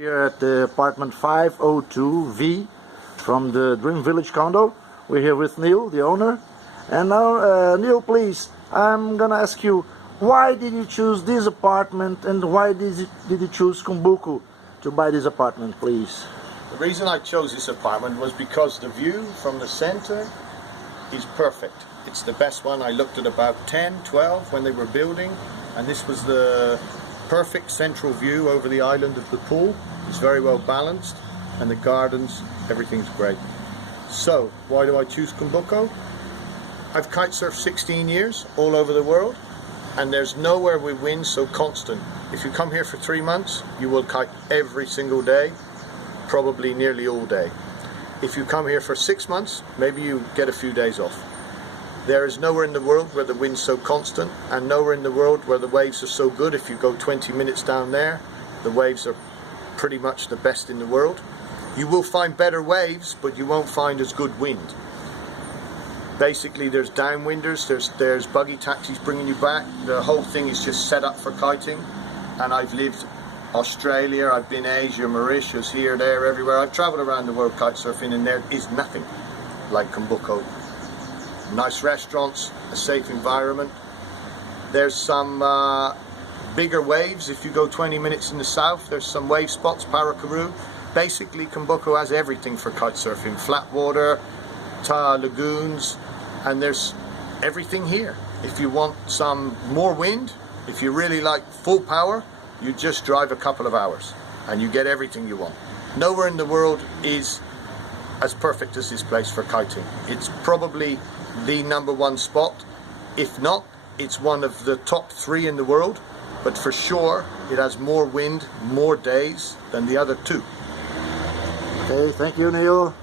Here at the apartment 502V from the Dream Village condo. We're here with Neil, the owner. And now, Neil, please, I'm gonna ask you, why did you choose this apartment and why did you choose Cumbuco to buy this apartment, please? The reason I chose this apartment was because the view from the center is perfect. It's the best one. I looked at about 10, 12 when they were building, and this was the perfect central view over the island of the pool. It's very well balanced, and the gardens, everything's great. So, why do I choose Cumbuco? I've kite surfed 16 years all over the world, and there's nowhere we wind so constant. If you come here for 3 months, you will kite every single day, probably nearly all day. If you come here for 6 months, maybe you get a few days off. There is nowhere in the world where the wind's so constant, and nowhere in the world where the waves are so good. If you go 20 minutes down there, the waves are pretty much the best in the world. You will find better waves, but you won't find as good wind. Basically, there's downwinders, there's buggy taxis bringing you back. The whole thing is just set up for kiting, and I've lived Australia, I've been Asia, Mauritius, here, there, everywhere. I've traveled around the world kite surfing, and there is nothing like Cumbuco. Nice restaurants, a safe environment. There's some bigger waves. If you go 20 minutes in the south, there's some wave spots, Parakaroo. Basically, Cumbuco has everything for kite surfing. Flat water, lagoons, and there's everything here. If you want some more wind, if you really like full power, you just drive a couple of hours and you get everything you want. Nowhere in the world is as perfect as this place for kiting. It's probably the #1 spot. If not, it's one of the top 3 in the world, but for sure it has more wind, more days than the other 2. Okay, thank you, Neil.